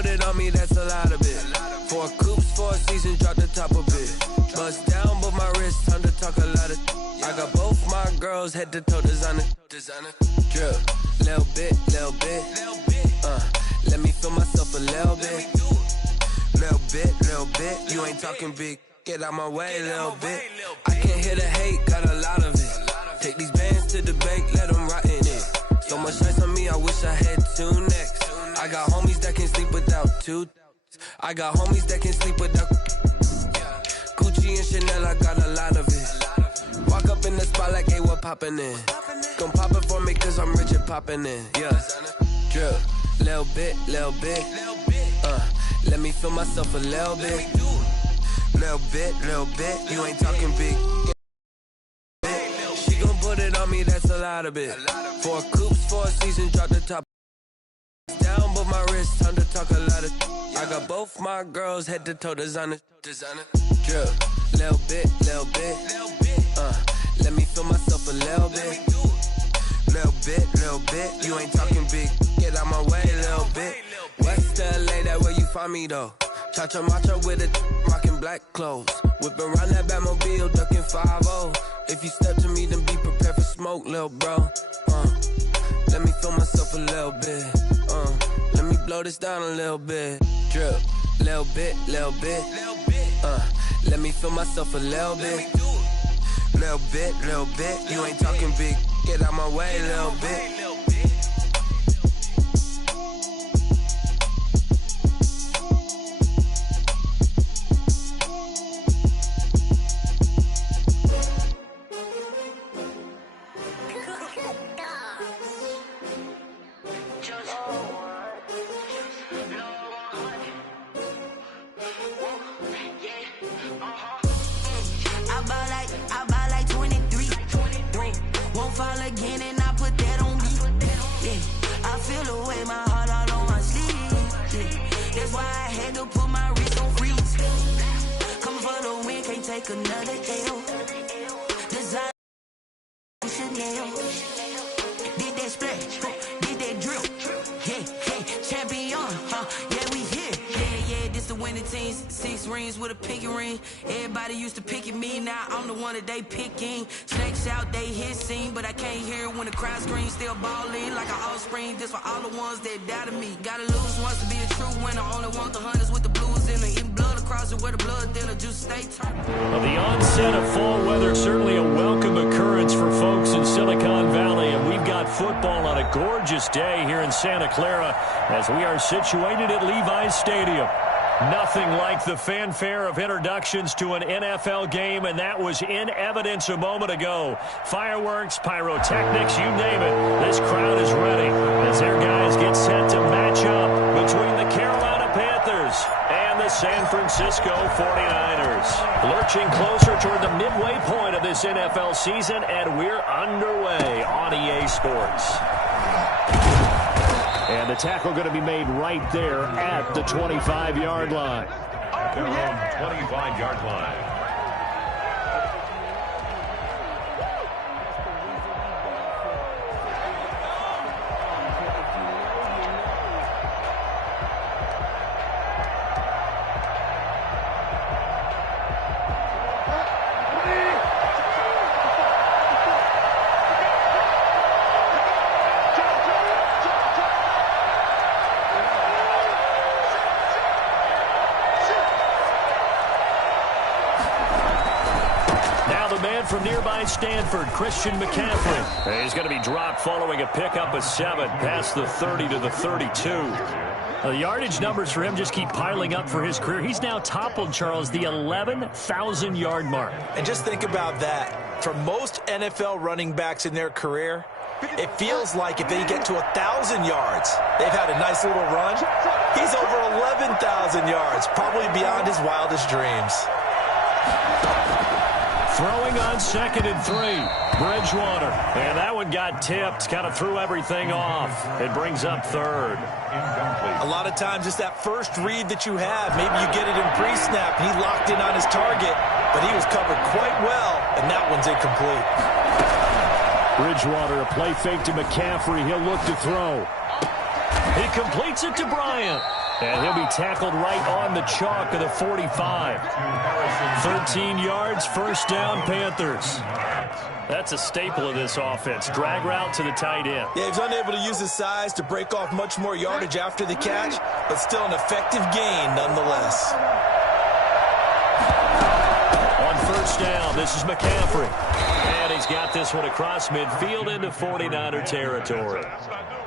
put it on me, that's a lot of it. 4 coops, 4 seasons, drop the top of it. Bust down, but my wrist, time to talk a lot of. I got both my girls, head to toe designer. Drip, little bit. Let me feel myself a little bit. Little bit. You ain't talking big. Get out my way, little bit. I can't hear the hate, got a lot of it. Take these bands to the bank, let them rot in it. So much ice on me, I wish I had 2 necks. I got homies that can sleep without 2. I got homies that can sleep without Gucci and Chanel, I got a lot of it. Walk up in the spot like, hey, what poppin' in? Gon' pop it for me cause I'm rich and poppin' in. Yeah, drip, little bit. Let me feel myself a little bit. Little bit. You ain't talking big. She gon' put it on me, that's a lot of it. 4 coops, 4 seasons, drop the top down, but my wrist, time to talk a lot of. I got both my girls, head to toe designer. Drip, little bit. Let me feel myself a little bit. Little bit. You ain't talking big. Get out my way, little bit. West LA, that where you find me though. Cha-cha matcha with it, rocking black clothes. Whipping around that Batmobile, ducking 5-0. If you step to me, then be prepared for smoke, little bro. Let me feel myself a little bit. Let me blow this down a little bit. Drip, little bit. Let me feel myself a little bit. Little bit. You ain't talking big. Get out my way, little bit. Another L. Design Chanel. Did that splash, did that drill. Yeah, champion, yeah, we here. Yeah, this the winning team. 6 rings with a pinky ring. Everybody used to pick at me, now I'm the one that they picking. Snakes out, they hit scene, but I can't hear it when the crowd screams. Still ballin' like an offspring. This for all the ones that doubted me. Gotta lose once to be a true winner. Only want the hunters with the blues in the blood across it where the blood thinner. Just stay tight. Well, the onset of fall weather, certainly a welcome occurrence for folks in Silicon Valley, and we've got football on a gorgeous day here in Santa Clara as we are situated at Levi's Stadium. Nothing like the fanfare of introductions to an NFL game, and that was in evidence a moment ago. Fireworks, pyrotechnics, you name it. This crowd is ready as their guys get set to match up between the Carolina Panthers and the San Francisco 49ers. Lurching closer toward the midway point of this NFL season, and we're underway on EA Sports. And the tackle going to be made right there at the 25-yard line. Their own 25-yard line. From nearby Stanford, Christian McCaffrey. He's going to be dropped following a pickup of 7 past the 30 to the 32. The yardage numbers for him just keep piling up for his career. He's now toppled, Charles, the 11,000-yard mark. And just think about that. For most NFL running backs in their career, it feels like if they get to 1,000 yards, they've had a nice little run. He's over 11,000 yards, probably beyond his wildest dreams. Throwing on 2nd and 3. Bridgewater. And that one got tipped. Kind of threw everything off. It brings up 3rd. A lot of times it's that first read that you have. Maybe you get it in pre-snap. He locked in on his target, but he was covered quite well, and that one's incomplete. Bridgewater, a play fake to McCaffrey. He'll look to throw. He completes it to Bryant. And he'll be tackled right on the chalk of the 45. 13 yards, first down, Panthers. That's a staple of this offense. Drag route to the tight end. Yeah, he was unable to use his size to break off much more yardage after the catch, but still an effective gain nonetheless. On first down, this is McCaffrey. And he's got this one across midfield into 49er territory.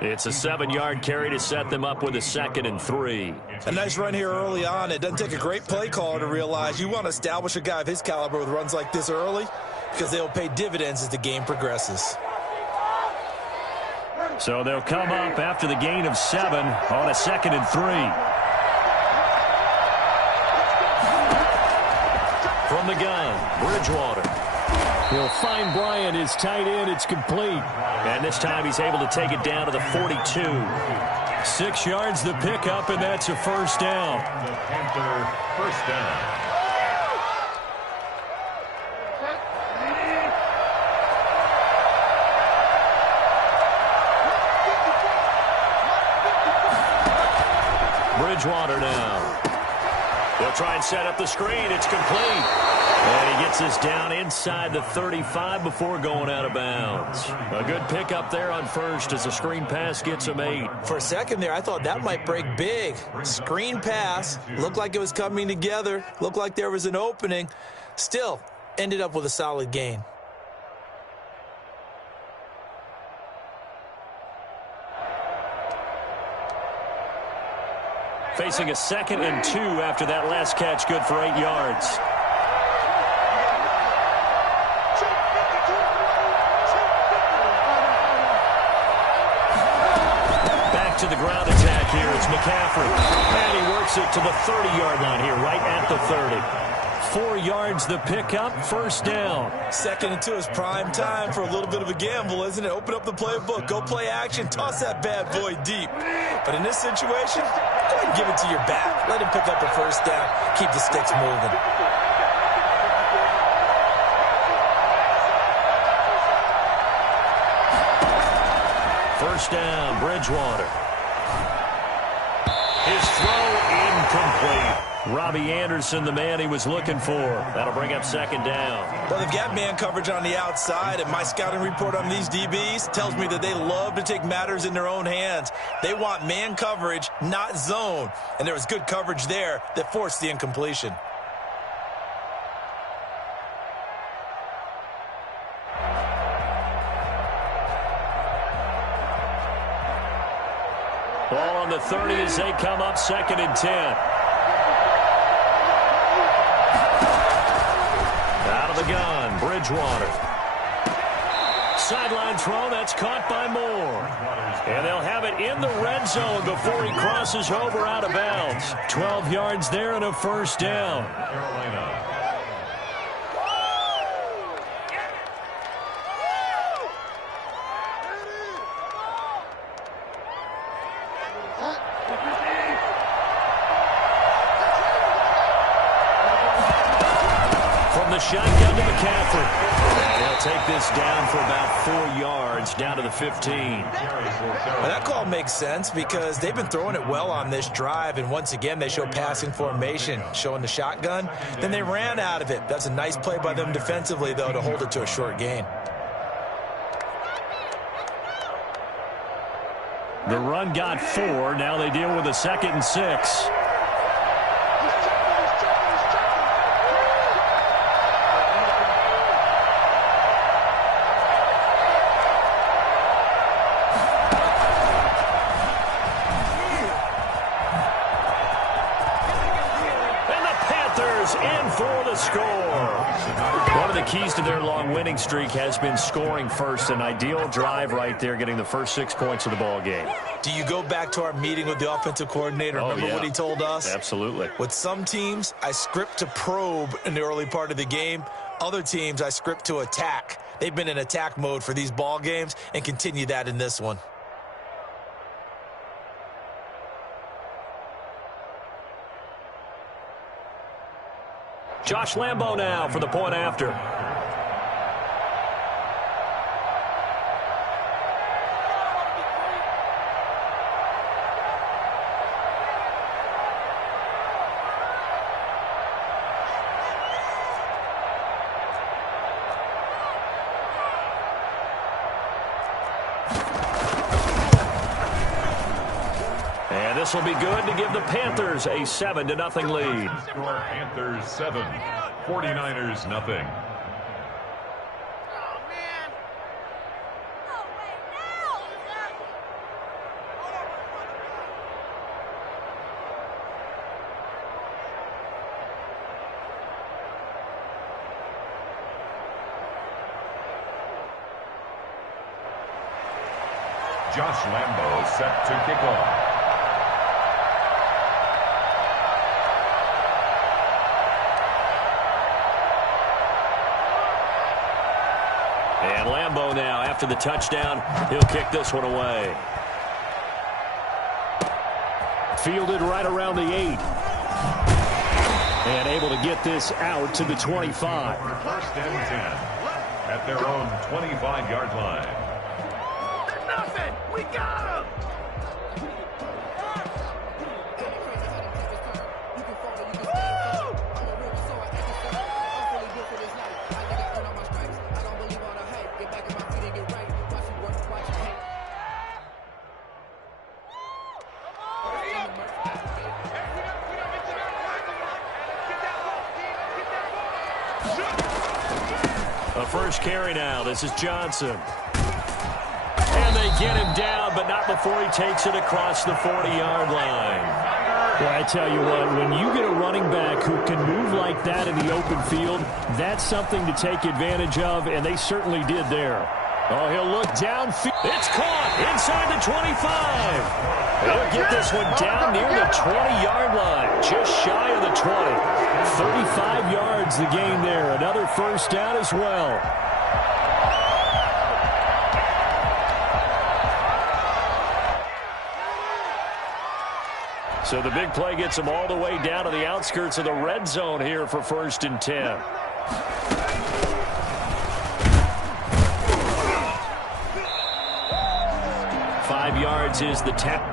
It's a 7-yard carry to set them up with a 2nd and 3. A nice run here early on. It doesn't take a great play caller to realize you want to establish a guy of his caliber with runs like this early because they'll pay dividends as the game progresses. So they'll come up after the gain of 7 on a 2nd and 3. From the gun, Bridgewater. He'll find Bryant, his tight end. It's complete. And this time he's able to take it down to the 42. 6 yards the pickup, and that's a first down. The Panther first down. Bridgewater now. They'll try and set up the screen. It's complete. And he gets us down inside the 35 before going out of bounds. A good pickup there on first as the screen pass gets him 8. For a second there, I thought that might break big. Screen pass. Looked like it was coming together. Looked like there was an opening. Still, ended up with a solid gain. Facing a 2nd and 2 after that last catch, good for 8 yards. Back to the ground attack here. It's McCaffrey. And he works it to the 30-yard line here, right at the 30. 4 yards the pickup, first down. 2nd and 2 is prime time for a little bit of a gamble, isn't it? Open up the playbook, go play action, toss that bad boy deep. But in this situation, go ahead and give it to your back. Let him pick up a first down, keep the sticks moving. First down, Bridgewater. His throw incomplete. Robbie Anderson, the man he was looking for. That'll bring up 2nd down. Well, they've got man coverage on the outside, and my scouting report on these DBs tells me that they love to take matters in their own hands. They want man coverage, not zone. And there was good coverage there that forced the incompletion. Ball on the 30 as they come up, 2nd and 10. Out of the gun, Bridgewater. Sideline throw, that's caught by Moore. And they'll have it in the red zone before he crosses over out of bounds. 12 yards there and a first down. Carolina. The shotgun to McCaffrey. They'll take this down for about 4 yards, down to the 15. Well, that call makes sense because they've been throwing it well on this drive, and once again they show passing formation, showing the shotgun. Then they ran out of it. That's a nice play by them defensively, though, to hold it to a short gain. The run got 4. Now they deal with a 2nd and 6. In for the score. One of the keys to their long winning streak has been scoring first. An ideal drive right there, getting the first 6 points of the ball game. Do you go back to our meeting with the offensive coordinator? Remember what he told us? Absolutely. With some teams, I script to probe in the early part of the game. Other teams, I script to attack. They've been in attack mode for these ball games and continue that in this one. Josh Lambo now for the point after. This will be good to give the Panthers a 7-0 lead. Panthers 7, 49ers nothing. Josh Lambo set to kick off. And Lambo now, after the touchdown, he'll kick this one away. Fielded right around the 8. And able to get this out to the 25. First and 10 at their own 25-yard line. Nothing! We got him! A first carry now. This is Johnson. And they get him down, but not before he takes it across the 40-yard line. Well, I tell you what, when you get a running back who can move like that in the open field, that's something to take advantage of, and they certainly did there. Oh, he'll look downfield. It's caught inside the 25. He'll get this one down near the 20-yard line, just shy of the 20. 35 yards the gain there. Another first down as well. So the big play gets them all the way down to the outskirts of the red zone here for 1st and 10. Five yards is the tap.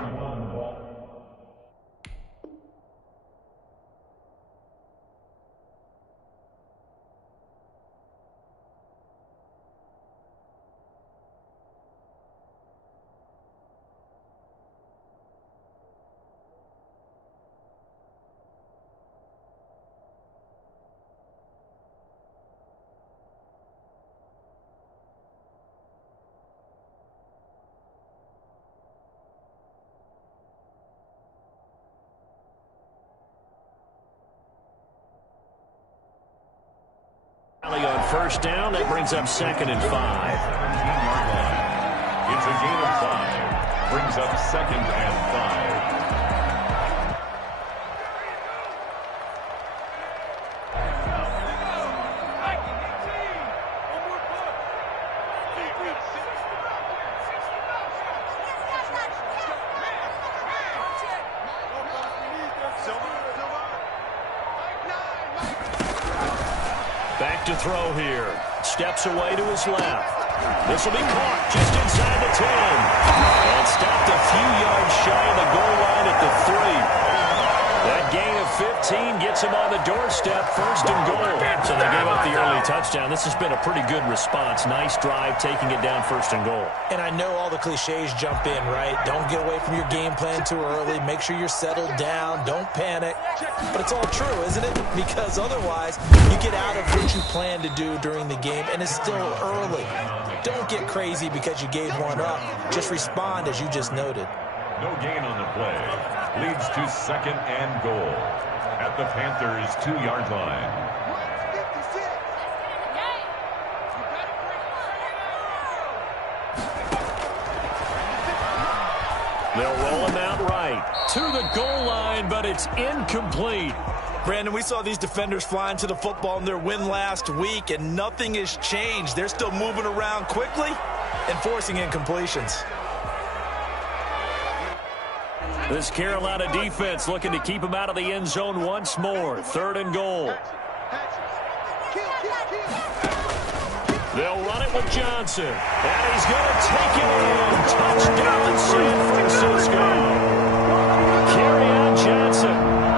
On first down, that brings up 2nd and 5. It's a gain of 5. Brings up 2nd and 5. Back to throw here. Steps away to his left. This will be caught just inside the 10. And stopped a few yards shy of the goal line at the 3. That gain of 15 gets him on the doorstep, 1st and goal. So they gave up the early touchdown. This has been a pretty good response. Nice drive, taking it down 1st and goal. And I know all the cliches jump in, right? Don't get away from your game plan too early. Make sure you're settled down. Don't panic. But it's all true, isn't it? Because otherwise, you get out of what you plan to do during the game, and it's still early. Don't get crazy because you gave one up. Just respond as you just noted. No gain on the play. Leads to 2nd and goal at the Panthers' 2-yard line. They'll roll him out right to the goal line, but it's incomplete. Brandon, we saw these defenders flying to the football in their win last week, and nothing has changed. They're still moving around quickly and forcing incompletions. This Carolina defense looking to keep him out of the end zone once more. 3rd and goal. They'll run it with Johnson. And he's going to take it in. Touchdown, San Francisco. Kerryon Johnson,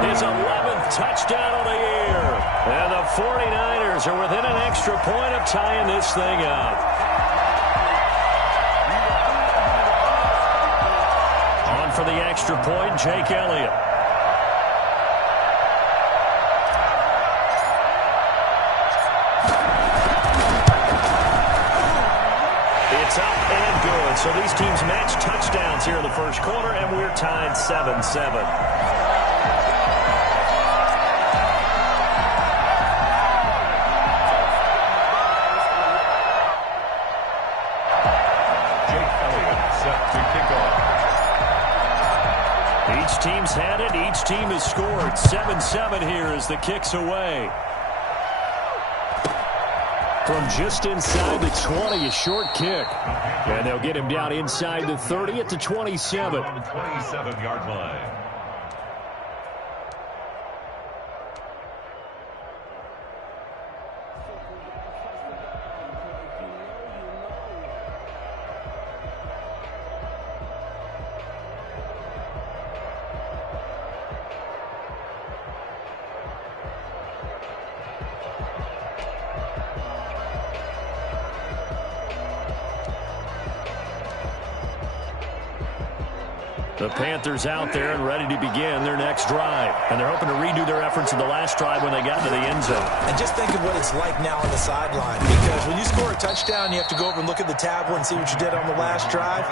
his 11th touchdown of the year. And the 49ers are within an extra point of tying this thing up. On for the extra point, Jake Elliott. It's up and good. So these teams match touchdowns here in the first quarter, and we're tied 7-7. Each team's had it. Each team has scored. 7-7 here as the kick's away. From just inside the 20, a short kick. And they'll get him down inside the 30 at the 27. 27-yard line. The Panthers out there and ready to begin their next drive. And they're hoping to redo their efforts in the last drive when they got into the end zone. And just think of what it's like now on the sideline. Because when you score a touchdown, you have to go over and look at the tablet and see what you did on the last drive.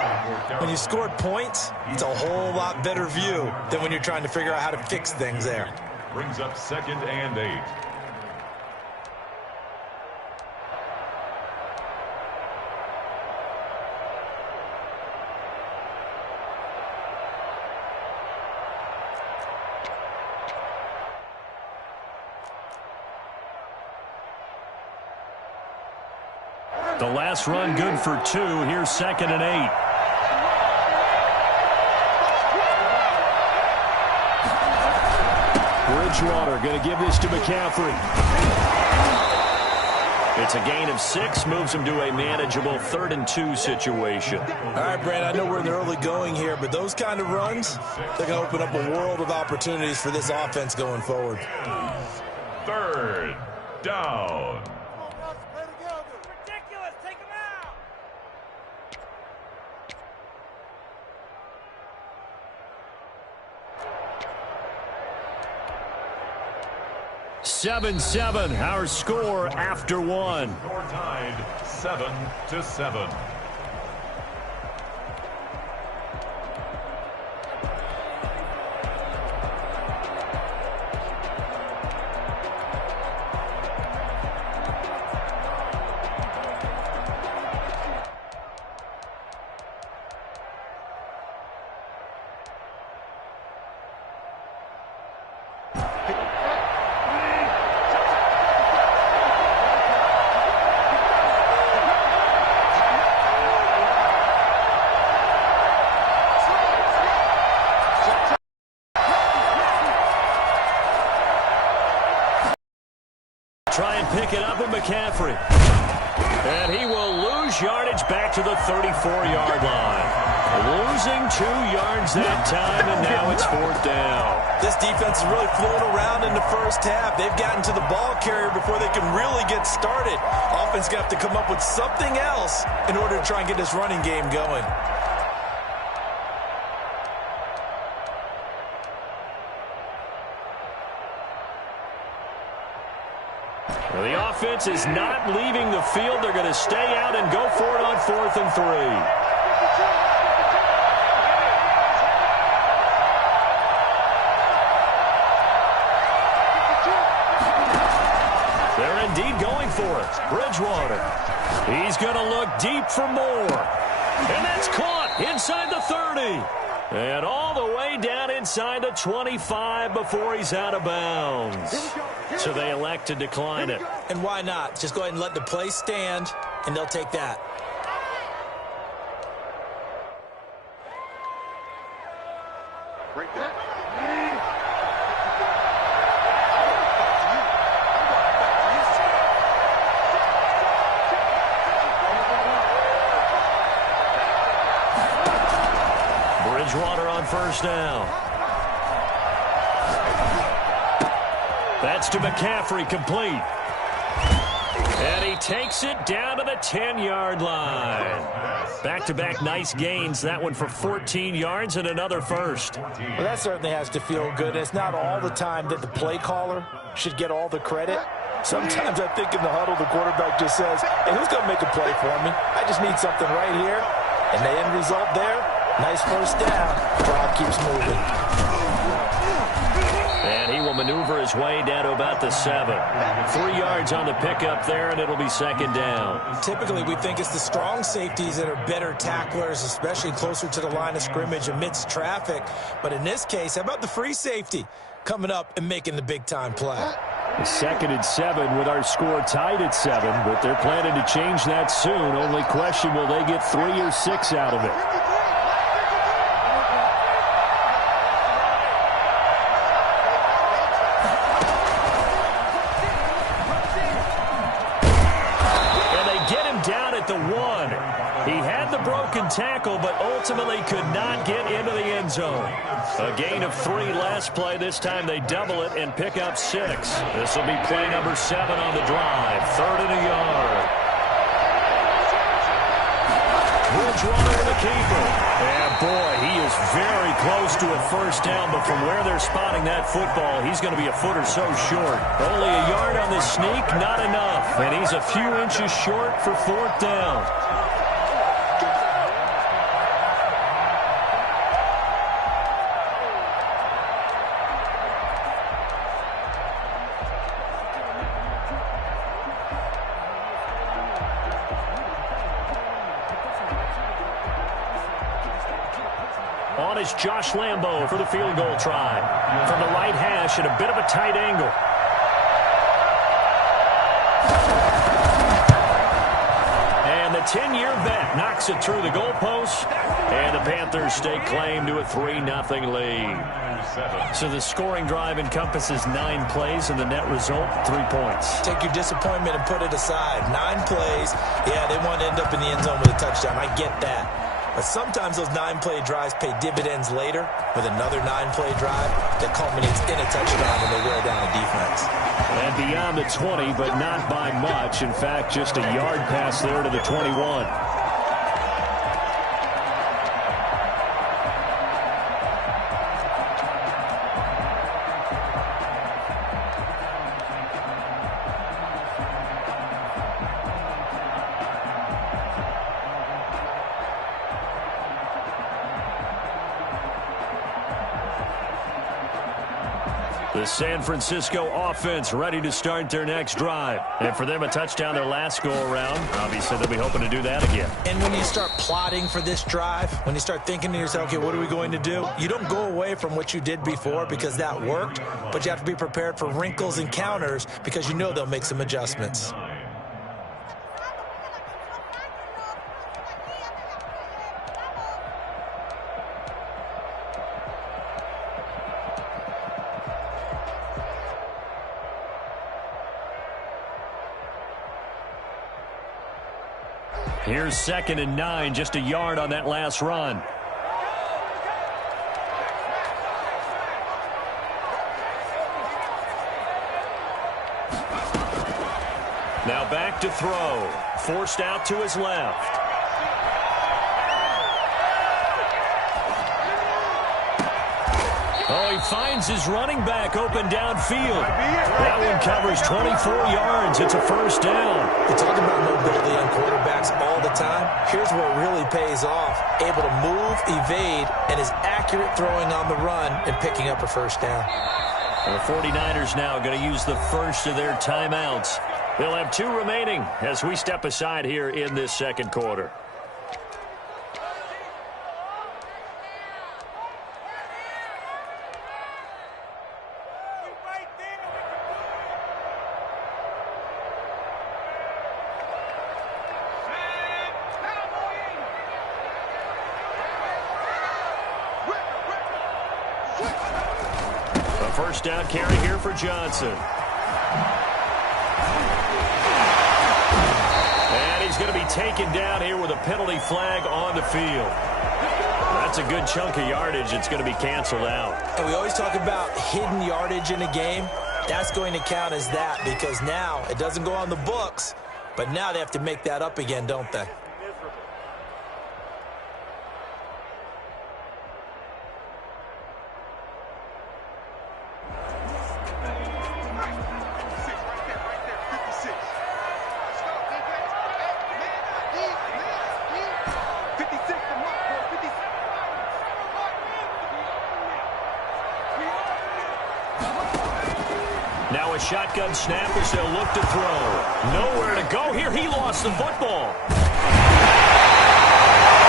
When you scored points, it's a whole lot better view than when you're trying to figure out how to fix things there. Brings up 2nd and 8. The last run good for 2. Here's 2nd and 8. Bridgewater going to give this to McCaffrey. It's a gain of 6, moves him to a manageable 3rd and 2 situation. All right, Brand, I know we're in the early going here, but those kind of runs, they're going to open up a world of opportunities for this offense going forward. 3rd down. 7-7, our score after 1. Score tied 7-7. Try and pick it up with McCaffrey. And he will lose yardage back to the 34-yard line. Losing 2 yards that time, and now it's 4th down. This defense is really flown around in the first half. They've gotten to the ball carrier before they can really get started. Offense got to come up with something else in order to try and get this running game going. Well, the offense is not leaving the field. They're going to stay out and go for it on 4th and 3. They're indeed going for it. Bridgewater. He's going to look deep for more. And that's caught inside the 30. And all the way down inside the 25 before he's out of bounds. So they elect to decline it. And why not? Just go ahead and let the play stand, and they'll take that. Bridgewater on 1st down. That's to McCaffrey, complete. And he takes it down to the 10-yard line. Back-to-back nice gains. That one for 14 yards and another first. Well, that certainly has to feel good. It's not all the time that the play caller should get all the credit. Sometimes I think in the huddle, the quarterback just says, hey, who's going to make a play for me? I just need something right here. And the end result there, nice first down. Drive keeps moving. And he will maneuver his way down to about the 7. 3 yards on the pickup there, and it'll be second down. Typically, we think it's the strong safeties that are better tacklers, especially closer to the line of scrimmage amidst traffic. But in this case, how about the free safety coming up and making the big-time play? 2nd and 7 with our score tied at 7, but they're planning to change that soon. Only question, will they get 3 or 6 out of it? The 1. He had the broken tackle, but ultimately could not get into the end zone. A gain of 3 last play. This time they double it and pick up 6. This will be play number 7 on the drive. 3rd and a yard. Bridgewater to the keeper. And boy, he is very close to a first down, but from where they're spotting that football, he's going to be a foot or so short. Only a yard on the sneak, not enough. And he's a few inches short for 4th down. On is Josh Lambo for the field goal try. From the right hash at a bit of a tight angle. And the 10-year vet knocks it through the goalpost. And the Panthers stake claim to a 3-0 lead. So the scoring drive encompasses 9 plays, and the net result, 3 points. Take your disappointment and put it aside. 9 plays. Yeah, they want to end up in the end zone with a touchdown. I get that. But sometimes those 9-play drives pay dividends later with another 9-play drive that culminates in a touchdown when they wear down a defense. And beyond the 20, but not by much. In fact, just a yard pass there to the 21. The San Francisco offense ready to start their next drive. And for them, a touchdown their last go-around. Obviously, they'll be hoping to do that again. And when you start plotting for this drive, when you start thinking to yourself, okay, what are we going to do? You don't go away from what you did before because that worked, but you have to be prepared for wrinkles and counters because you know they'll make some adjustments. Here's 2nd and 9, just a yard on that last run. Now back to throw. Forced out to his left. Oh, he finds his running back open downfield. That one covers 24 yards. It's a first down. We talk about mobility on quarterbacks all the time. Here's where it really pays off. Able to move, evade, and is accurate throwing on the run and picking up a first down. The 49ers now going to use the first of their timeouts. They'll have 2 remaining as we step aside here in this second quarter. First down carry here for Johnson. And he's going to be taken down here with a penalty flag on the field. That's a good chunk of yardage. It's going to be canceled out. And we always talk about hidden yardage in a game. That's going to count as that because now it doesn't go on the books, But now they have to make that up again, don't they? Now a shotgun snap as they'll look to throw. Nowhere to go here. He lost the football.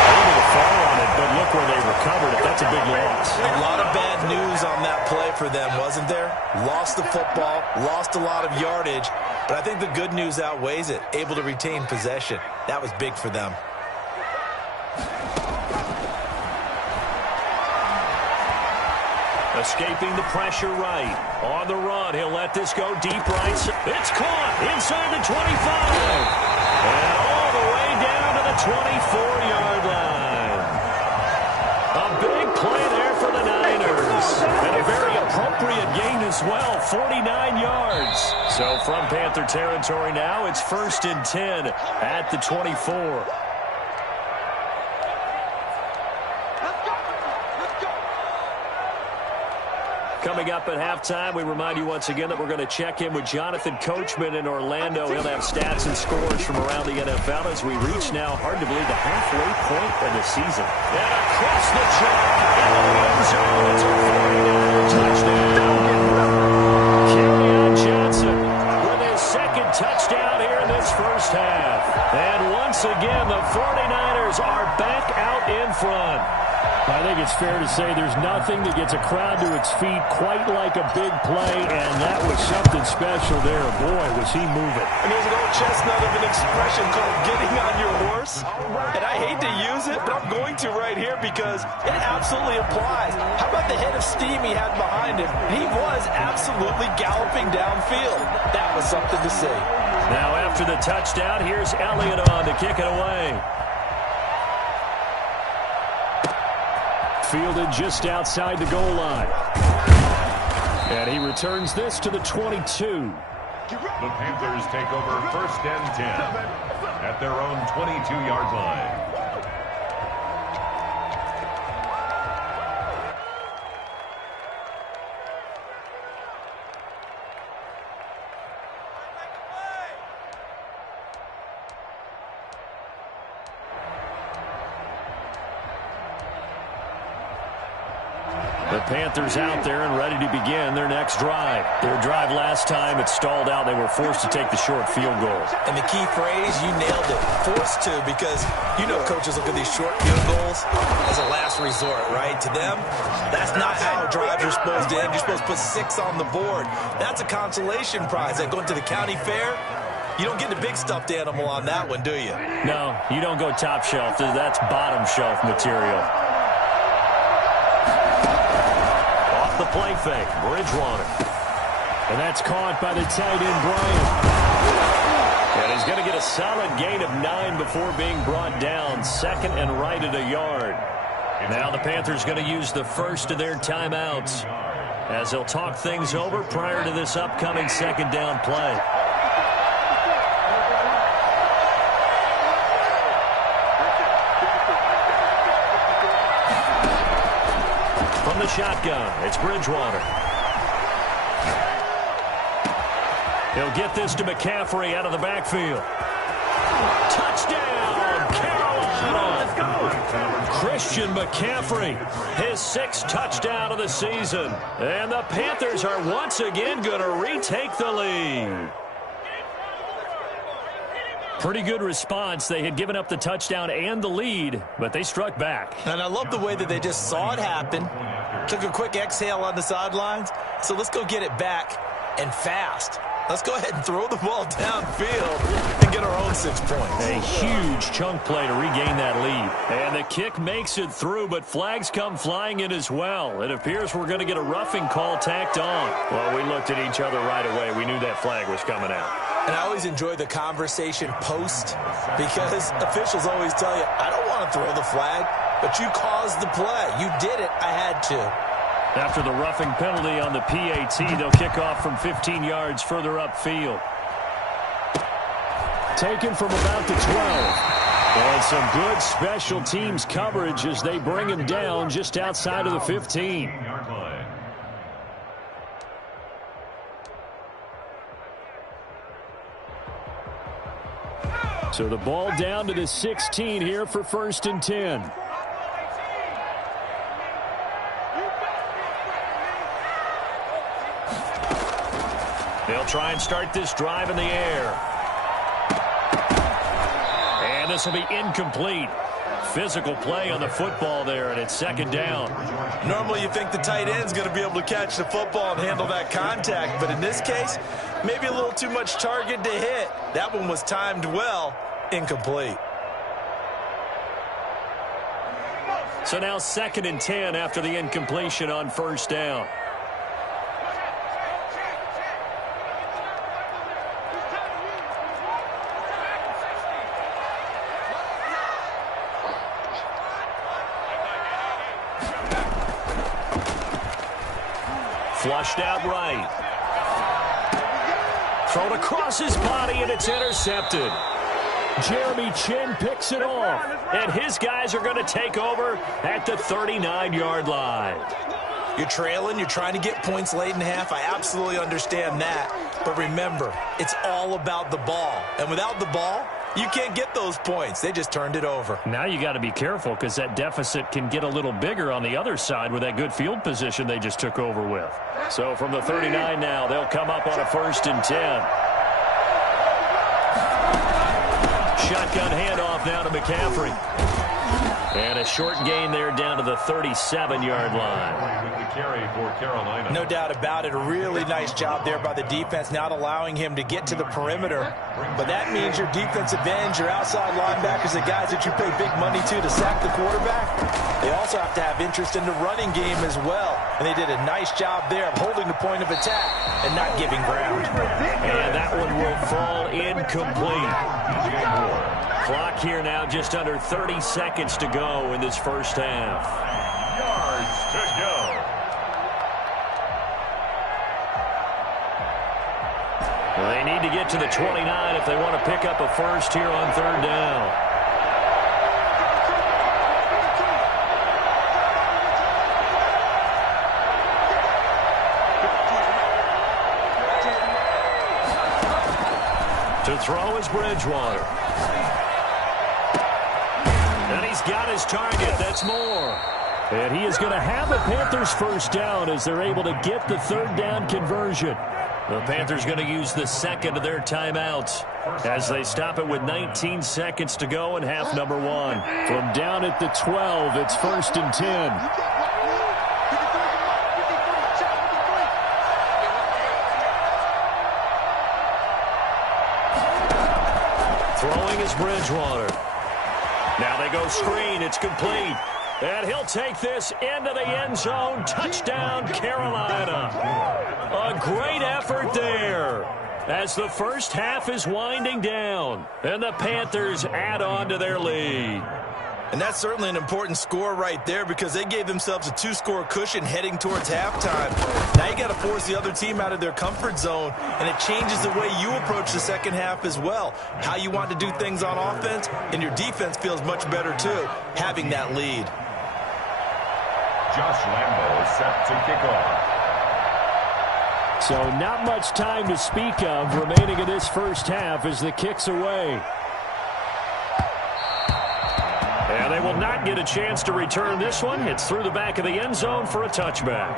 Able to fall on it, but look where they recovered it. That's a big loss. A lot of bad news on that play for them, wasn't there? Lost the football, lost a lot of yardage, but I think the good news outweighs it. Able to retain possession. That was big for them. Escaping the pressure right. On the run, he'll let this go deep right. It's caught inside the 25. And all the way down to the 24-yard line. A big play there for the Niners. And a very appropriate gain as well, 49 yards. So from Panther territory now, it's 1st and 10 at the 24. Coming up at halftime, we remind you once again that we're going to check in with Jonathan Coachman in Orlando. He'll have stats and scores from around the NFL as we reach now, hard to believe, the halfway point of the season. And across the track, into the end zone, it's a 49 touchdown. Kerryon Johnson with his second touchdown here in this first half. And once again, the 49ers are back out in front. I think it's fair to say there's nothing that gets a crowd to its feet quite like a big play, and that was something special there. Boy, was he moving. And there's an old chestnut of an expression called getting on your horse. And I hate to use it, but I'm going to right here because it absolutely applies. How about the head of steam he had behind him? He was absolutely galloping downfield. That was something to see. Now after the touchdown, here's Elliott on to kick it away. Fielded just outside the goal line. And he returns this to the 22. The Panthers take over 1st and 10 at their own 22-yard line. The Panthers out there and ready to begin their next drive. Their drive last time, it stalled out. They were forced to take the short field goal. And the key phrase, you nailed it, forced to, because you know coaches look at these short field goals as a last resort, right? To them, that's not how drives are supposed to end. You're supposed to put 6 on the board. That's a consolation prize. Like going to the county fair, you don't get the big stuffed animal on that one, do you? No, you don't go top shelf. That's bottom shelf material. The play fake, Bridgewater. And that's caught by the tight end, Bryant. And he's going to get a solid gain of 9 before being brought down. 2nd and right at a yard. Now the Panthers going to use the first of their timeouts as they'll talk things over prior to this upcoming 2nd down play. From the shotgun, it's Bridgewater. He'll get this to McCaffrey out of the backfield. Touchdown, Carolina! Let's go! Christian McCaffrey, his 6th touchdown of the season. And the Panthers are once again going to retake the lead. Pretty good response. They had given up the touchdown and the lead, but they struck back. And I love the way that they just saw it happen, took a quick exhale on the sidelines. So let's go get it back and fast. Let's go ahead and throw the ball downfield and get our own 6 points. A huge chunk play to regain that lead. And the kick makes it through, but flags come flying in as well. It appears we're going to get a roughing call tacked on. Well, we looked at each other right away. We knew that flag was coming out. And I always enjoy the conversation post because officials always tell you, I don't want to throw the flag, but you caused the play. You did it. I had to. After the roughing penalty on the PAT, they'll kick off from 15 yards further upfield. taken from about the 12. And some good special teams coverage as they bring him down just outside of the 15. So the ball down to the 16 here for 1st and 10. They'll try and start this drive in the air. And this will be incomplete. Physical play on the football there, and it's 2nd down. Normally you think the tight end's going to be able to catch the football and handle that contact, but in this case, maybe a little too much target to hit. That one was timed well, incomplete. So now 2nd and 10 after the incompletion on 1st down. Flushed out right. Thrown across his body, and it's intercepted. Jeremy Chin picks it off. And his guys are going to take over at the 39-yard line. You're trailing. You're trying to get points late in half. I absolutely understand that. But remember, it's all about the ball. And without the ball, you can't get those points. They just turned it over. Now you got to be careful because that deficit can get a little bigger on the other side with that good field position they just took over with. So from the 39 now, they'll come up on a 1st and 10. Shotgun handoff now to McCaffrey. And a short gain there down to the 37-yard line. With the carry for Carolina. No doubt about it. A really nice job there by the defense, not allowing him to get to the perimeter. But that means your defensive ends, your outside linebackers, the guys that you pay big money to sack the quarterback, they also have to have interest in the running game as well. And they did a nice job there of holding the point of attack and not giving ground. And that one will fall incomplete. Clock here now, just under 30 seconds to go in this first half. Yards to go. Well, they need to get to the 29 if they want to pick up a first here on 3rd down. To throw is Bridgewater. And he's got his target. That's Moore. And he is going to have the Panthers first down as they're able to get the 3rd down conversion. The Panthers going to use the 2nd of their timeouts as they stop it with 19 seconds to go in half number 1. From down at the 12, it's 1st and 10. Throwing is Bridgewater. Now they go screen. It's complete. And he'll take this into the end zone. Touchdown, Carolina. A great effort there as the first half is winding down. And the Panthers add on to their lead. And that's certainly an important score right there because they gave themselves a 2-score cushion heading towards halftime. Now you got to force the other team out of their comfort zone, and it changes the way you approach the second half as well. How you want to do things on offense, and your defense feels much better too, having that lead. Josh Lambo set to kick off. So not much time to speak of remaining in this first half as the kick's away. And they will not get a chance to return this one. It's through the back of the end zone for a touchback.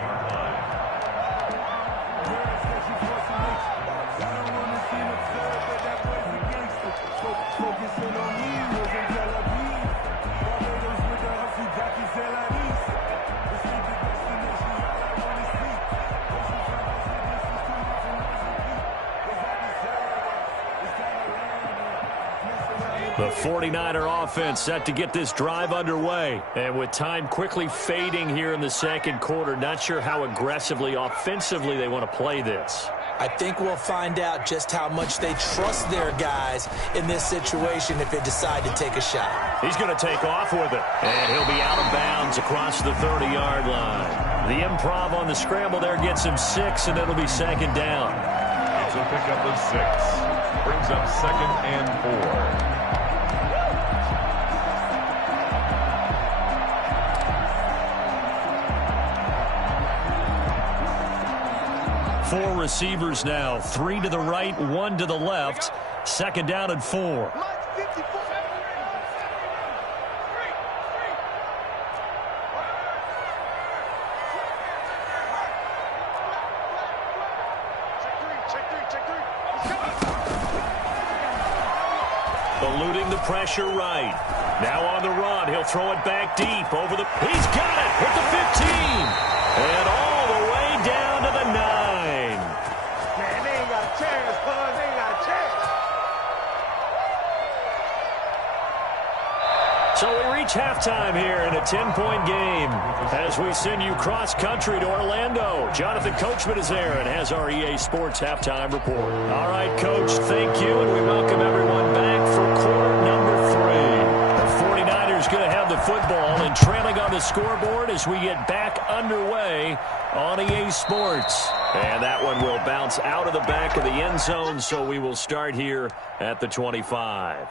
The 49er offense set to get this drive underway. And with time quickly fading here in the second quarter, not sure how aggressively, offensively they want to play this. I think we'll find out just how much they trust their guys in this situation if they decide to take a shot. He's going to take off with it. And he'll be out of bounds across the 30-yard line. The improv on the scramble there gets him 6, and it'll be second down. It's a pickup of 6. Brings up 2nd and 4. 4 receivers now, 3 to the right, 1 to the left. 2nd down and 4. Eluding the pressure right. Now on the run. He'll throw it back deep over the... He's got it at the 15. And all the way down to the 9. Man, they ain't got a chance, bud. They ain't got a chance. So we reach halftime here in a 10-point game as we send you cross-country to Orlando. Jonathan Coachman is there and has our EA Sports halftime report. All right, Coach, thank you, and we welcome everyone back for quarter number 3. The 49ers going to have the football and trailing on the scoreboard as we get back underway on EA Sports. And that one will bounce out of the back of the end zone, so we will start here at the 25.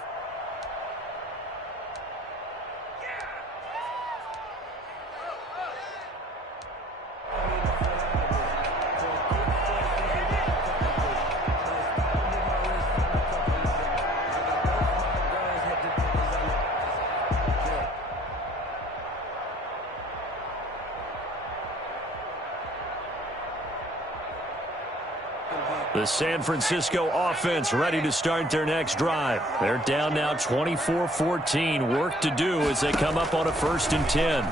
The San Francisco offense ready to start their next drive. They're down now 24-14. Work to do as they come up on a 1st and 10.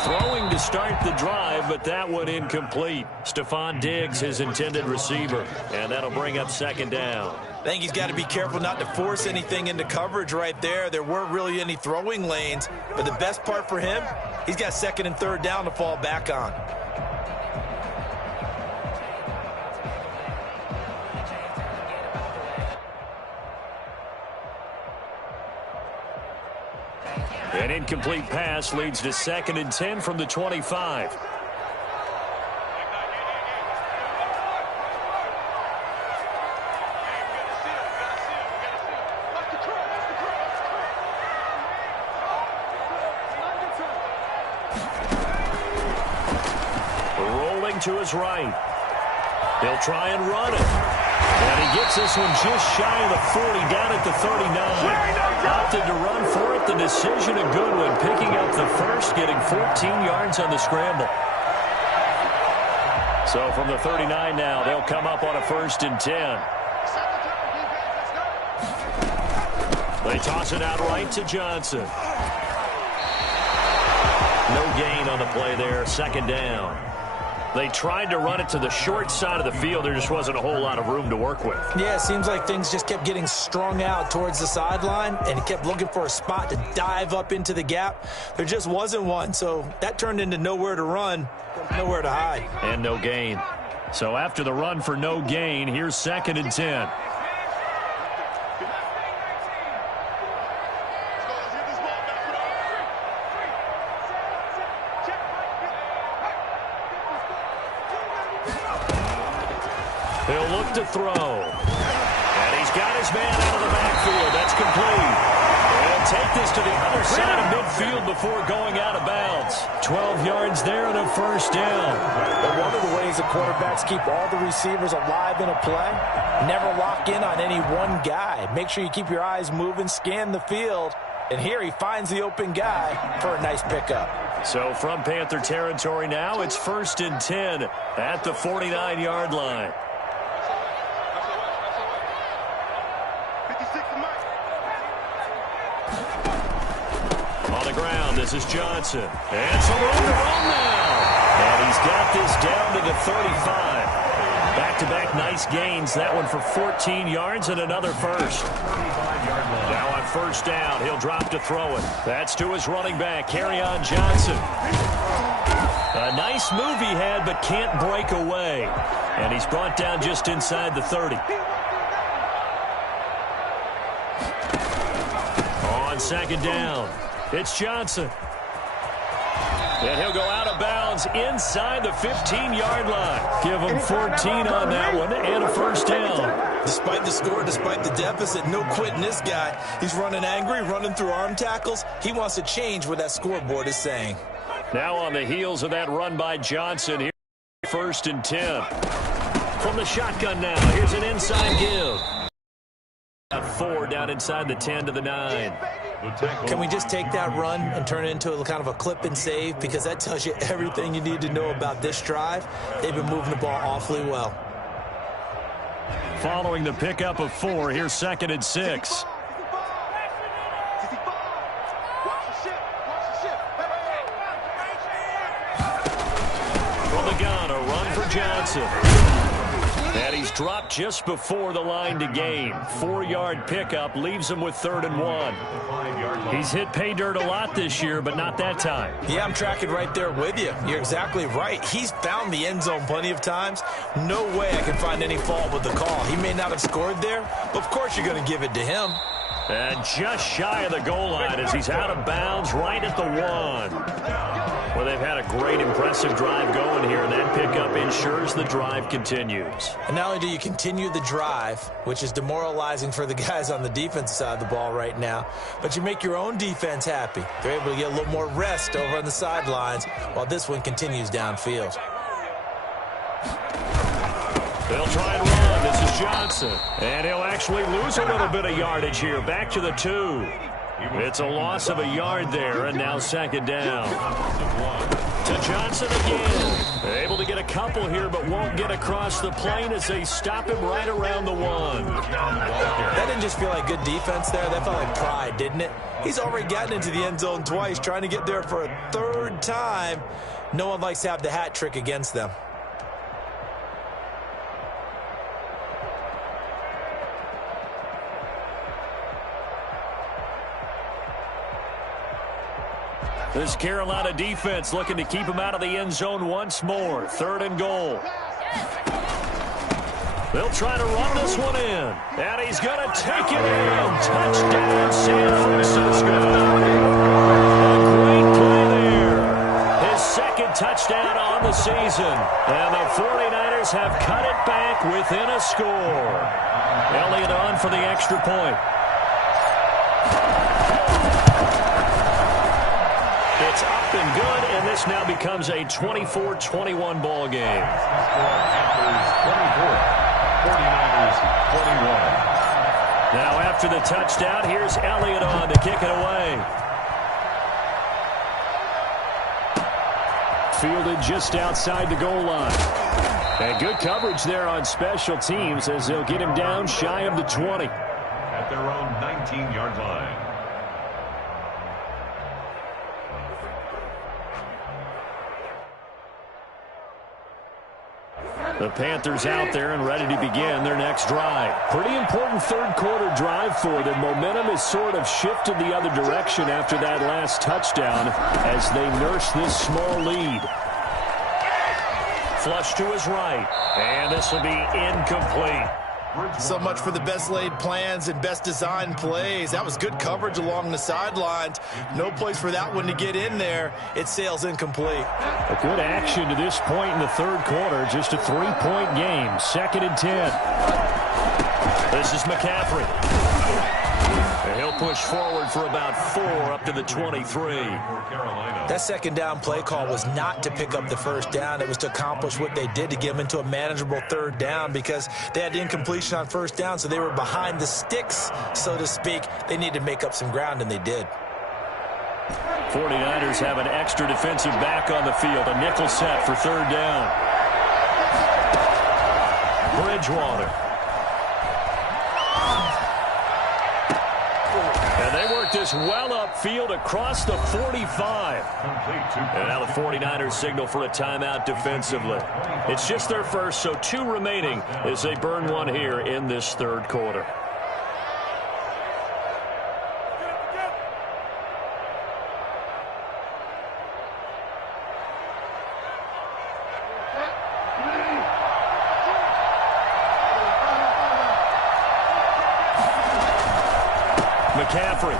Throwing to start the drive, but that one incomplete. Stephon Diggs, his intended receiver, and that'll bring up 2nd down. I think he's got to be careful not to force anything into coverage right there. There weren't really any throwing lanes, but the best part for him, he's got 2nd and 3rd down to fall back on. An incomplete pass leads to 2nd and 10 from the 25. Rolling to his right. He'll try and run it. And he gets this one just shy of the 40, down at the 39. Opted to run for it. The decision a good one. Picking up the first, getting 14 yards on the scramble. So from the 39 now, they'll come up on a 1st and 10. They toss it out right to Johnson. No gain on the play there. 2nd down. They tried to run it to the short side of the field. There just wasn't a whole lot of room to work with. Yeah, it seems like things just kept getting strung out towards the sideline, and he kept looking for a spot to dive up into the gap. There just wasn't one, so that turned into nowhere to run, nowhere to hide. And no gain. So after the run for no gain, here's 2nd and 10. He'll look to throw. And he's got his man out of the backfield. That's complete. He'll take this to the other side of midfield before going out of bounds. 12 yards there and a 1st down. But one of the ways the quarterbacks keep all the receivers alive in a play, never lock in on any one guy. Make sure you keep your eyes moving, scan the field. And here he finds the open guy for a nice pickup. So from Panther territory now, it's 1st and 10 at the 49-yard line. On the ground, this is Johnson. And some room to run now. And he's got this down to the 35. Back-to-back nice gains. That one for 14 yards and another 1st. Now on 1st down, he'll drop to throw it. That's to his running back, Kerryon Johnson. A nice move he had, but can't break away. And he's brought down just inside the 30. On 2nd down, it's Johnson. And he'll go out of bounds inside the 15-yard line. Give him 14 on that one and a first down. Despite the score, despite the deficit, no quitting this guy. He's running angry, running through arm tackles. He wants to change what that scoreboard is saying. Now on the heels of that run by Johnson, here, 1st and 10. From the shotgun now, here's an inside give. 4 down inside the 10 to the 9. Can we just take that run and turn it into a kind of a clip and save? Because that tells you everything you need to know about this drive. They've been moving the ball awfully well. Following the pickup of 4, here's 2nd and 6. From the gun, a run for Johnson. And he's dropped just before the line to gain. 4-yard pickup leaves him with 3rd and 1. He's hit pay dirt a lot this year, but not that time. Yeah, I'm tracking right there with you. You're exactly right. He's found the end zone plenty of times. No way I can find any fault with the call. He may not have scored there, but of course you're going to give it to him. And just shy of the goal line as he's out of bounds right at the 1. Well, they've had a great, impressive drive going here, and that pickup ensures the drive continues. And not only do you continue the drive, which is demoralizing for the guys on the defensive side of the ball right now, but you make your own defense happy. They're able to get a little more rest over on the sidelines while this one continues downfield. They'll try and run. This is Johnson. And he'll actually lose a little bit of yardage here. Back to the 2. It's a loss of a yard there, and now 2nd down. To Johnson again. Able to get a couple here, but won't get across the plane as they stop him right around the 1. That didn't just feel like good defense there. That felt like pride, didn't it? He's already gotten into the end zone twice, trying to get there for a 3rd time. No one likes to have the hat trick against them. This Carolina defense looking to keep him out of the end zone once more. 3rd and goal. They'll try to run this one in. And he's going to take it in. Touchdown, San Francisco. A great play there. His 2nd touchdown on the season. And the 49ers have cut it back within a score. Elliott on for the extra point. It's up and good, and this now becomes a 24-21 ball game. 49ers 21. Now after the touchdown, here's Elliott on to kick it away. Fielded just outside the goal line. And good coverage there on special teams as they'll get him down shy of the 20. At their own 19-yard line. The Panthers out there and ready to begin their next drive. Pretty important 3rd quarter drive for them. Momentum has sort of shifted the other direction after that last touchdown as they nurse this small lead. Flush to his right, and this will be incomplete. So much for the best laid plans and best designed plays. That was good coverage along the sidelines. No place for that one to get in there. It sails incomplete. A good action to this point in the 3rd quarter. Just a 3-point game. 2nd and 10. This is McCaffrey. And he'll push forward for about 4 up to the 23. That 2nd down play call was not to pick up the 1st down. It was to accomplish what they did to get them into a manageable 3rd down because they had incompletion on 1st down, so they were behind the sticks, so to speak. They needed to make up some ground, and they did. 49ers have an extra defensive back on the field. A nickel set for 3rd down. Bridgewater. And they work this well upfield across the 45. And now the 49ers signal for a timeout defensively. It's just their first, so 2 remaining as they burn one here in this 3rd quarter. McCaffrey.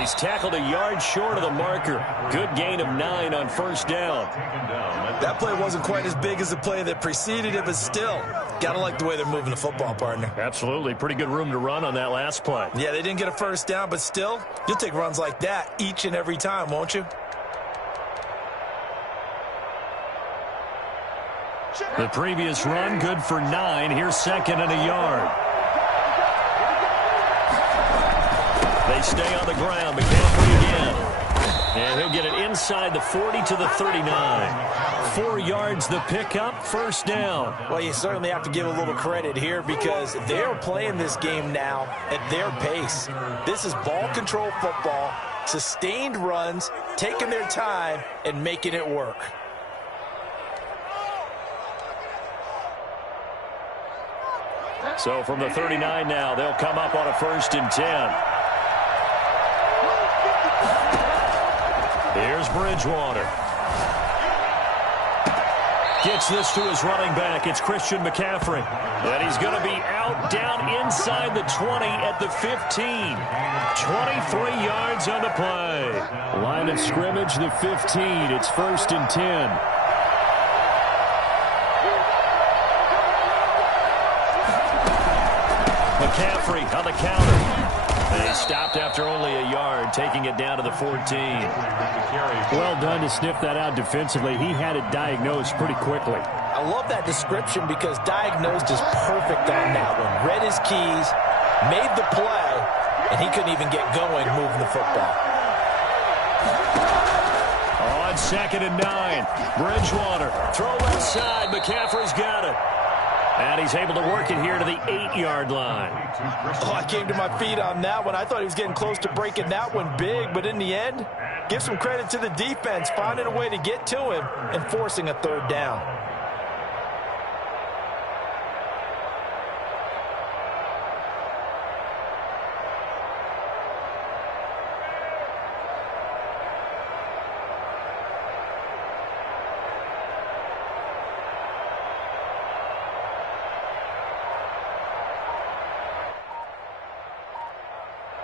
He's tackled a yard short of the marker. Good gain of 9 on first down. That play wasn't quite as big as the play that preceded it, but still, got to like the way they're moving the football, partner. Absolutely. Pretty good room to run on that last play. Yeah, they didn't get a first down, but still, you'll take runs like that each and every time, won't you? The previous run, good for 9. Here's 2nd and a yard. They stay on the ground. McCaffrey again. And he'll get it inside the 40 to the 39. 4 yards the pickup, first down. Well, you certainly have to give a little credit here because they're playing this game now at their pace. This is ball control football, sustained runs, taking their time, and making it work. So from the 39 now, they'll come up on a 1st and 10. Here's Bridgewater. Gets this to his running back. It's Christian McCaffrey. And he's going to be out down inside the 20 at the 15. 23 yards on the play. Line of scrimmage, the 15. It's 1st and 10. McCaffrey on the counter. And he stopped after only a yard, taking it down to the 14. Well done to sniff that out defensively. He had it diagnosed pretty quickly. I love that description because diagnosed is perfect on that one. Read his keys, made the play, and he couldn't even get going moving the football. On 2nd and 9, Bridgewater. Throw left side. McCaffrey's got it. And he's able to work it here to the 8-yard line. Oh, I came to my feet on that one. I thought he was getting close to breaking that one big, but in the end, give some credit to the defense, finding a way to get to him and forcing a 3rd down.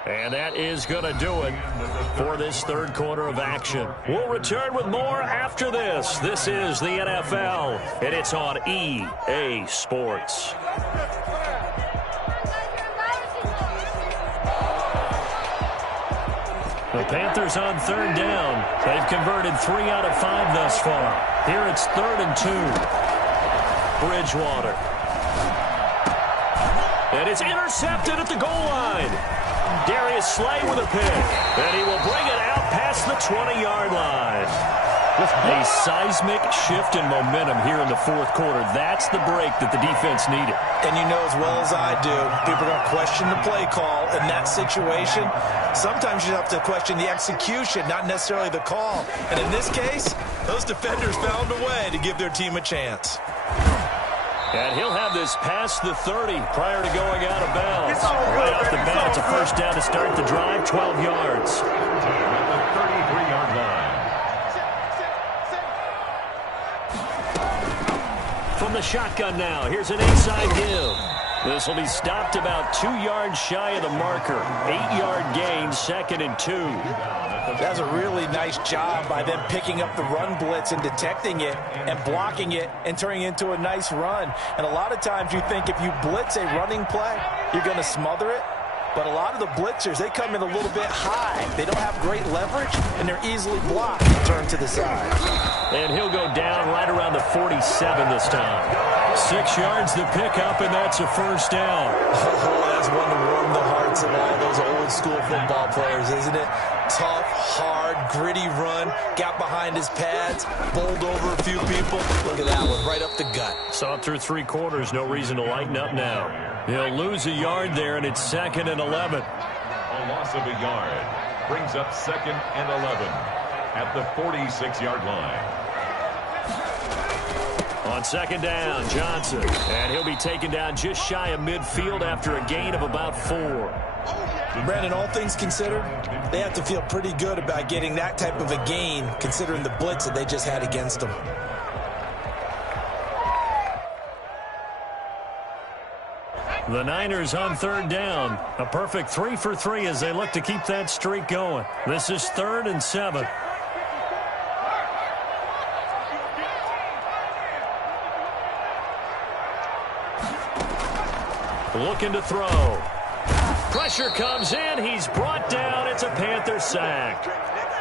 And that is going to do it for this 3rd quarter of action. We'll return with more after this. This is the NFL, and it's on EA Sports. The Panthers on 3rd down. They've converted 3 out of 5 thus far. Here it's 3rd and 2. Bridgewater. And it's intercepted at the goal line. Darius Slay with a pick, and he will bring it out past the 20-yard line. A seismic shift in momentum here in the 4th quarter. That's the break that the defense needed. And you know as well as I do, people are going to question the play call in that situation. Sometimes you have to question the execution, not necessarily the call. And in this case, those defenders found a way to give their team a chance. And he'll have this past the 30 prior to going out of bounds. Right off the bat, it's a 1st down to start the drive, 12 yards. At the 33-yard line. From the shotgun now, here's an inside give. This will be stopped about 2 yards shy of the marker. 8-yard gain, 2nd and 2. That's a really nice job by them picking up the run blitz and detecting it and blocking it and turning it into a nice run. And a lot of times you think if you blitz a running play, you're going to smother it. But a lot of the blitzers, they come in a little bit high. They don't have great leverage, and they're easily blocked and turned to the side. And he'll go down right around the 47 this time. 6 yards the pickup, and that's a 1st down. Oh, that's one to warm the hearts of all those old-school football players, isn't it? Tough, hard, gritty run, got behind his pads, bowled over a few people. Look at that one, right up the gut. Saw it through 3 quarters, no reason to lighten up now. He'll lose a yard there, and it's 2nd and 11. A loss of a yard brings up 2nd and 11 at the 46-yard line. On 2nd down, Johnson. And he'll be taken down just shy of midfield after a gain of about 4. Brandon, all things considered, they have to feel pretty good about getting that type of a gain considering the blitz that they just had against them. The Niners on third down. A perfect 3 for 3 as they look to keep that streak going. This is 3rd and 7. Looking to throw. Pressure comes in. He's brought down. It's a Panther sack.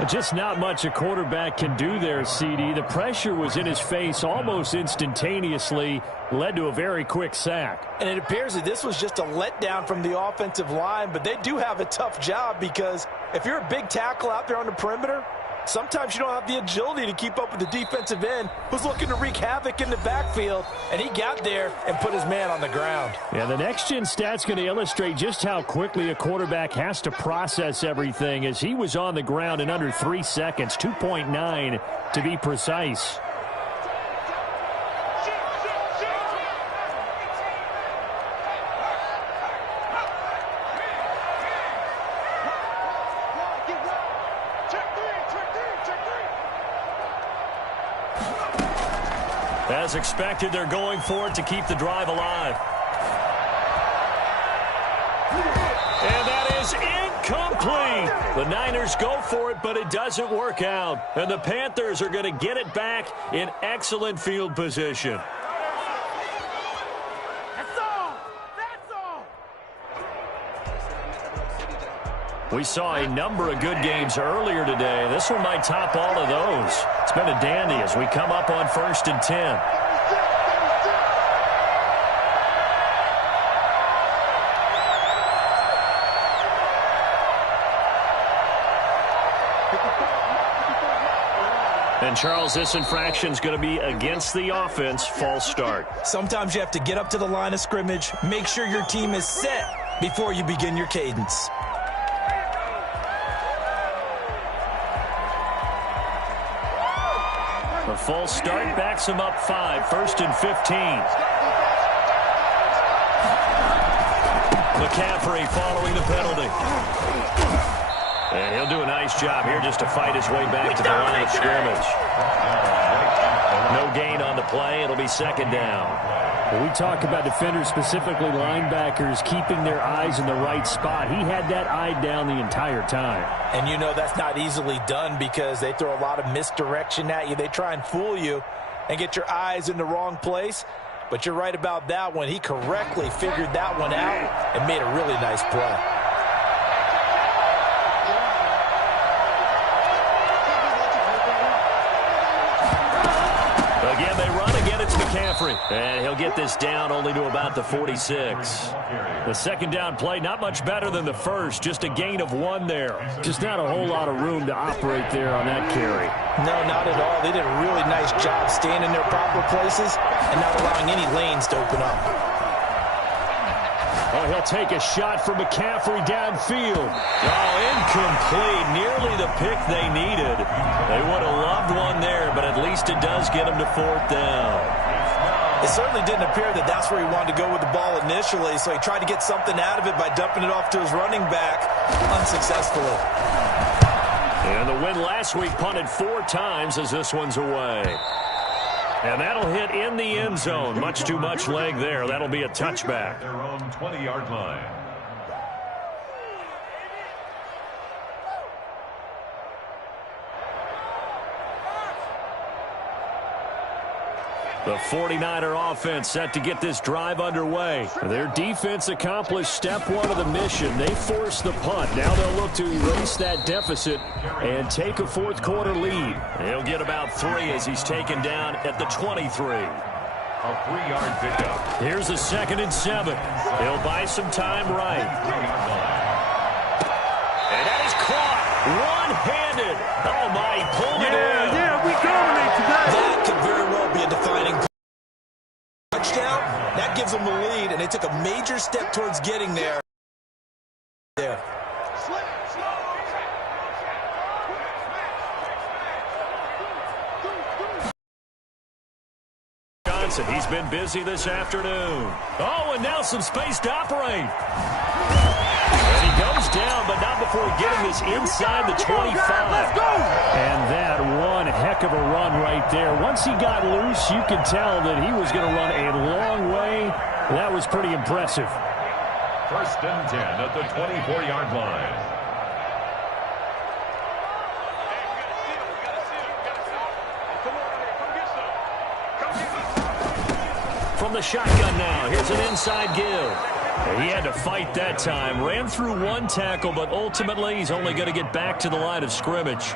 Just not much a quarterback can do there, CD. The pressure was in his face almost instantaneously, led to a very quick sack. And it appears that this was just a letdown from the offensive line, but they do have a tough job because if you're a big tackle out there on the perimeter, sometimes you don't have the agility to keep up with the defensive end who's looking to wreak havoc in the backfield, and he got there and put his man on the ground. Yeah, the next-gen stat's going to illustrate just how quickly a quarterback has to process everything as he was on the ground in under 3 seconds, 2.9 to be precise. As expected, they're going for it to keep the drive alive. And that is incomplete. The Niners go for it, but it doesn't work out. And the Panthers are going to get it back in excellent field position. We saw a number of good games earlier today. This one might top all of those. It's been a dandy as we come up on 1st and 10. And, Charles, this infraction is going to be against the offense. False start. Sometimes you have to get up to the line of scrimmage, make sure your team is set before you begin your cadence. A false start backs him up 5, 1st and 15. McCaffrey following the penalty. And he'll do a nice job here just to fight his way back to the line of scrimmage. No gain on the play. It'll be 2nd down. When we talk about defenders, specifically linebackers, keeping their eyes in the right spot, he had that eye down the entire time. And you know that's not easily done because they throw a lot of misdirection at you. They try and fool you and get your eyes in the wrong place. But you're right about that one. He correctly figured that one out and made a really nice play. Again, they run. Again, it's McCaffrey. And he'll get this down only to about the 46. The 2nd down play, not much better than the first. Just a gain of 1 there. Just not a whole lot of room to operate there on that carry. No, not at all. They did a really nice job staying in their proper places and not allowing any lanes to open up. Oh, he'll take a shot from McCaffrey downfield. Oh, incomplete. Nearly the pick they needed. They would have loved one there, but at least it does get them to 4th down. It certainly didn't appear that that's where he wanted to go with the ball initially, so he tried to get something out of it by dumping it off to his running back unsuccessfully. And the win last week punted 4 times as this one's away. And that'll hit in the end zone. Much too much leg there. That'll be a touchback. Their own 20-yard line. The 49er offense set to get this drive underway. Their defense accomplished step 1 of the mission. They forced the punt. Now they'll look to erase that deficit and take a 4th quarter lead. He'll get about 3 as he's taken down at the 23. A 3-yard pickup. Here's a 2nd and 7. He'll buy some time right. And that is caught one-handed. Oh, my, he pulled it in. Yeah, we dominate today. That could very well be a defining touchdown. That gives them the lead, and they took a major step towards getting there. He's been busy this afternoon. Oh, and now some space to operate. And he goes down, but not before getting this inside the 25. Let's go! And that one heck of a run right there. Once he got loose, you could tell that he was going to run a long way. That was pretty impressive. First and 10 at the 24-yard line. From the shotgun now, here's an inside give. He had to fight that time. Ran through one tackle, but ultimately he's only going to get back to the line of scrimmage.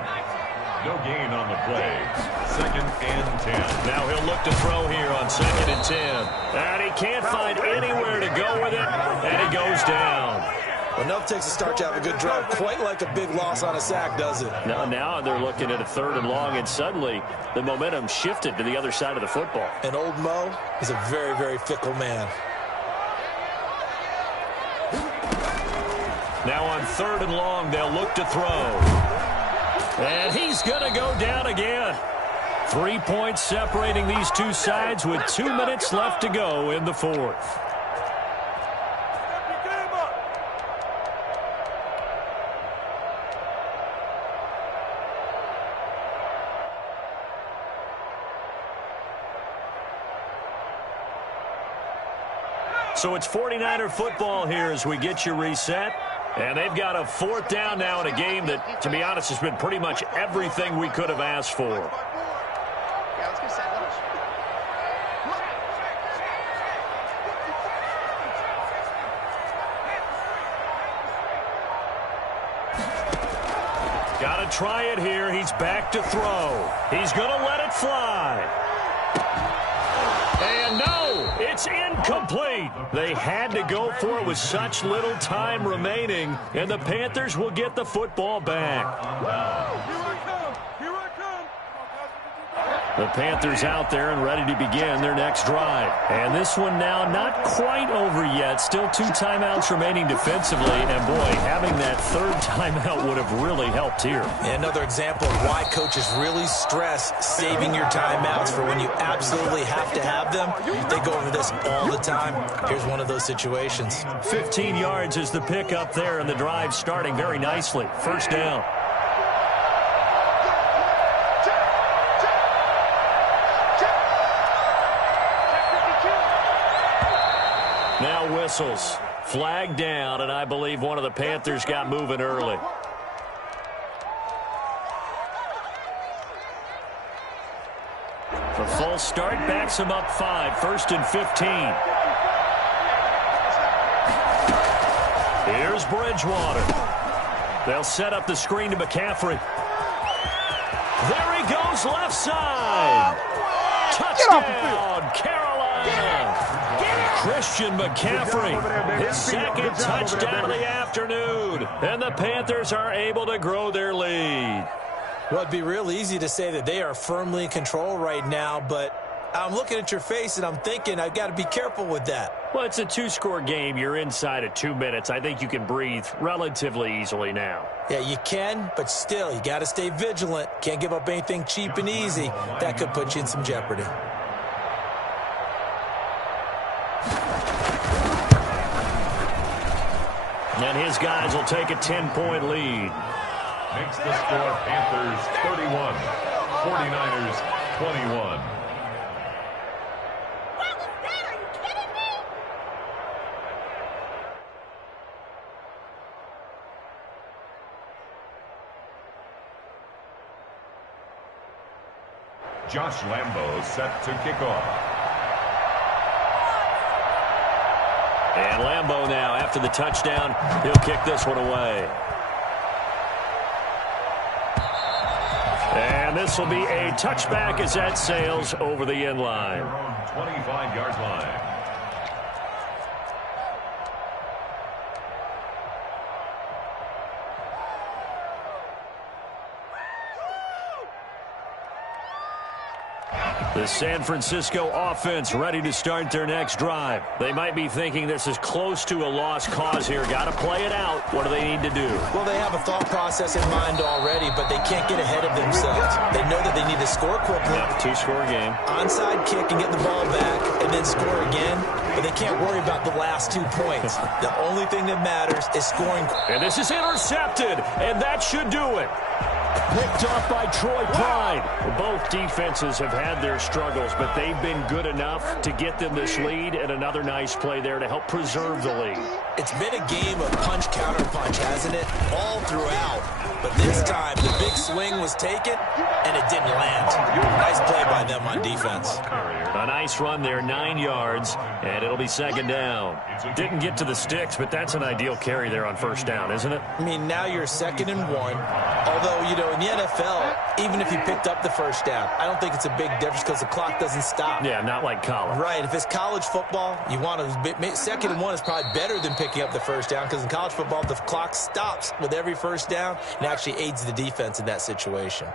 No gain on the play. Second and 10. Now he'll look to throw here on second and 10. And he can't find anywhere to go with it, and it goes down. Enough takes a start to have a good drive. Quite like a big loss on a sack, does it? Now they're looking at a third and long, and suddenly the momentum shifted to the other side of the football. And old Mo is a very, very fickle man. Now on third and long, they'll look to throw. And he's going to go down again. 3 points separating these two sides with 2 minutes left to go in the fourth. So it's 49er football here as we get you reset. And they've got a fourth down now in a game that, to be honest, has been pretty much everything we could have asked for. Got to try it here. He's back to throw. He's going to let it fly. And no, it's incomplete. They had to go for it with such little time remaining, and the Panthers will get the football back. The Panthers out there and ready to begin their next drive. And this one now not quite over yet. Still 2 timeouts remaining defensively. And, boy, having that third timeout would have really helped here. And another example of why coaches really stress saving your timeouts for when you absolutely have to have them. They go over this all the time. Here's one of those situations. 15 yards is the pickup there, and the drive starting very nicely. First down. Now whistles. Flag down, and I believe one of the Panthers got moving early. The false start backs him up 5. First and 15. Here's Bridgewater. They'll set up the screen to McCaffrey. There he goes, left side. Touchdown, Carolina. Christian McCaffrey, his second touchdown of the afternoon. And the Panthers are able to grow their lead. Well, it'd be real easy to say that they are firmly in control right now, but I'm looking at your face and I'm thinking I've got to be careful with that. Well, it's a 2-score game. You're inside of 2 minutes. I think you can breathe relatively easily now. Yeah, you can, but still, you got to stay vigilant. Can't give up anything cheap and easy. That could put you in some jeopardy. And his guys will take a 10-point lead. Makes the score Panthers 31, 49ers 21. Josh Lambo set to kick off. And Lambo now, after the touchdown, he'll kick this one away. And this will be a touchback as that sails over the end line. 25-yard line. The San Francisco offense ready to start their next drive. They might be thinking this is close to a lost cause here. Got to play it out. What do they need to do? Well, they have a thought process in mind already, but they can't get ahead of themselves. They know that they need to score quickly. Yep, 2-score game. Onside kick and get the ball back and then score again. But they can't worry about the last 2 points. The only thing that matters is scoring. And this is intercepted, and that should do it. Picked off by Troy Pride. Both defenses have had their struggles, but they've been good enough to get them this lead, and another nice play there to help preserve the lead. It's been a game of punch-counter-punch, hasn't it? All throughout. But this time, the big swing was taken, and it didn't land. Nice play by them on defense. A nice run there, 9 yards, and it'll be second down. Didn't get to the sticks, but that's an ideal carry there on first down, isn't it? I mean, now you're 2nd and 1. Although, you know, in the NFL, even if you picked up the first down, I don't think it's a big difference because the clock doesn't stop. Yeah, not like college. Right. If it's college football, you want to 2nd and 1 is probably better than picking up the first down because in college football, the clock stops with every first down and actually aids the defense in that situation.